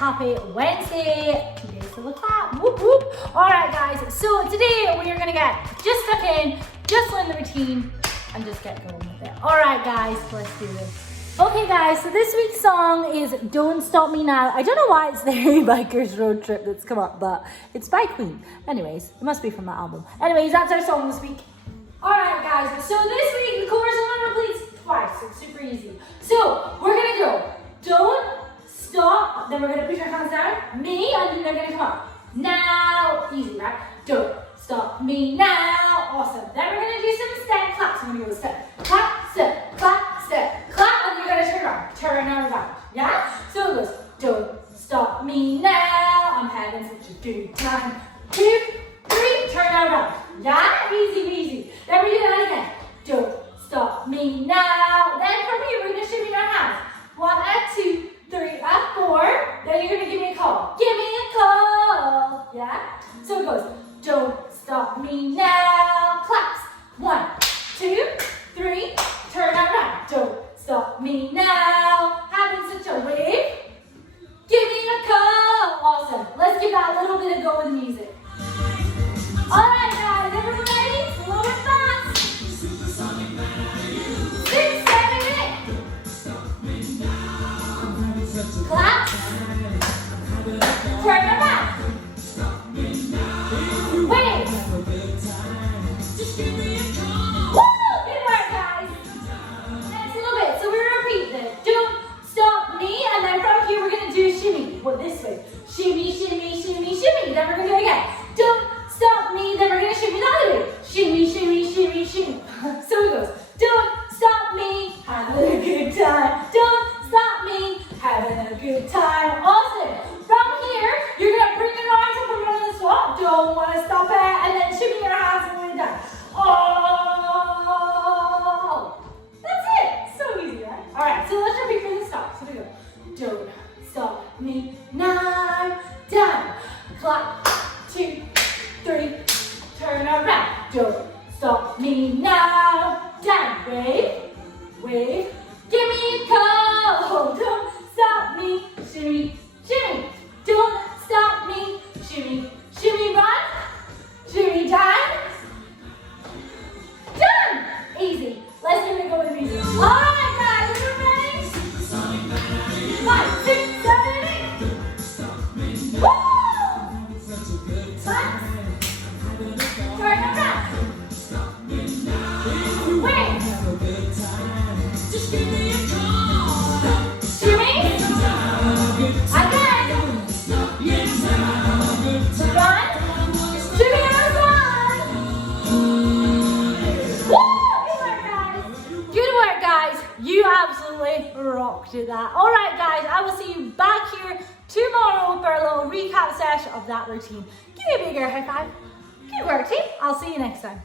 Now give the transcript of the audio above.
happy Wednesday. 2 days till the clap. Whoop whoop. All right, guys. So today we are gonna get just stuck in, just learn the routine, and just get going with it. All right, guys. Let's do this. Okay, guys. So this week's song is "Don't Stop Me Now." I don't know why it's the Bikers Road Trip that's come up, but it's by Queen. Anyways, it must be from that album. Anyways, that's our song this week. All right, guys. So this week the chorus only repeats twice. So it's super easy. So we're gonna go. Don't stop, then we're gonna put your hands down, me, and then they're gonna come up. Now, easy, right? Don't stop me now. Awesome. Then we're gonna do some step claps. I'm gonna go step, clap, step, clap, step, clap, and you're gonna turn around, yeah? So it goes, don't stop me now. I'm having such a good time. 2, 3, turn around, yeah? Easy, easy. Then we do that again. Don't stop me now. Then from here, we're gonna shimmy our hands. 1 and 2, 3 and 4. Then you're gonna give me a call. Give me a call. Yeah? So it goes. Don't stop me now. Claps. 1, 2, 3. Turn around. Don't stop me now. Having such a wave. Give me a call. Awesome. Let's give that a little bit of go with the music. Alright, guys. Everyone ready? Slow and fast. 6, 7, 8. Clap. Turn around. Wait. Woo! Good work, guys. Next little bit. So we repeat this. Don't stop me. And then from here we're going to do a shimmy. Well, this way. Shimmy, shimmy, shimmy, shimmy. Then we're going to do it again. Don't stop me. Then we're going to shimmy the other way. Shimmy, shimmy, shimmy, shimmy. So it goes. Don't stop me. Having a good time. Don't stop me. Having a good time. Awesome. From here, you're going to bring your arms up and run on the spot. Don't want to stop it. And then shimmy your hands all the way down. Oh! That's it. So easy, right? All right, so let's repeat from the start. So we go. Don't stop me now. Down. Clap. 2, 3. Turn around. Don't stop me now. Down. Wave. Wave. Give me a call. Don't stop me. Shimmy, shimmy. Don't stop me. Shimmy, shimmy, run. Shimmy, down. Done. Easy. Let's give it a go with the music. All right, guys. Are you ready? 5, 6, 7, 8. Woo! Clap. Turn around. Wait. Just give me a call. Shimmy. Again. Run. Shimmy and run. Woo! Good work, guys. Good work, guys. You absolutely rocked it that. All right, guys. I will see you back here tomorrow for a little recap session of that routine. Give me a bigger high five. Good work, team. I'll see you next time.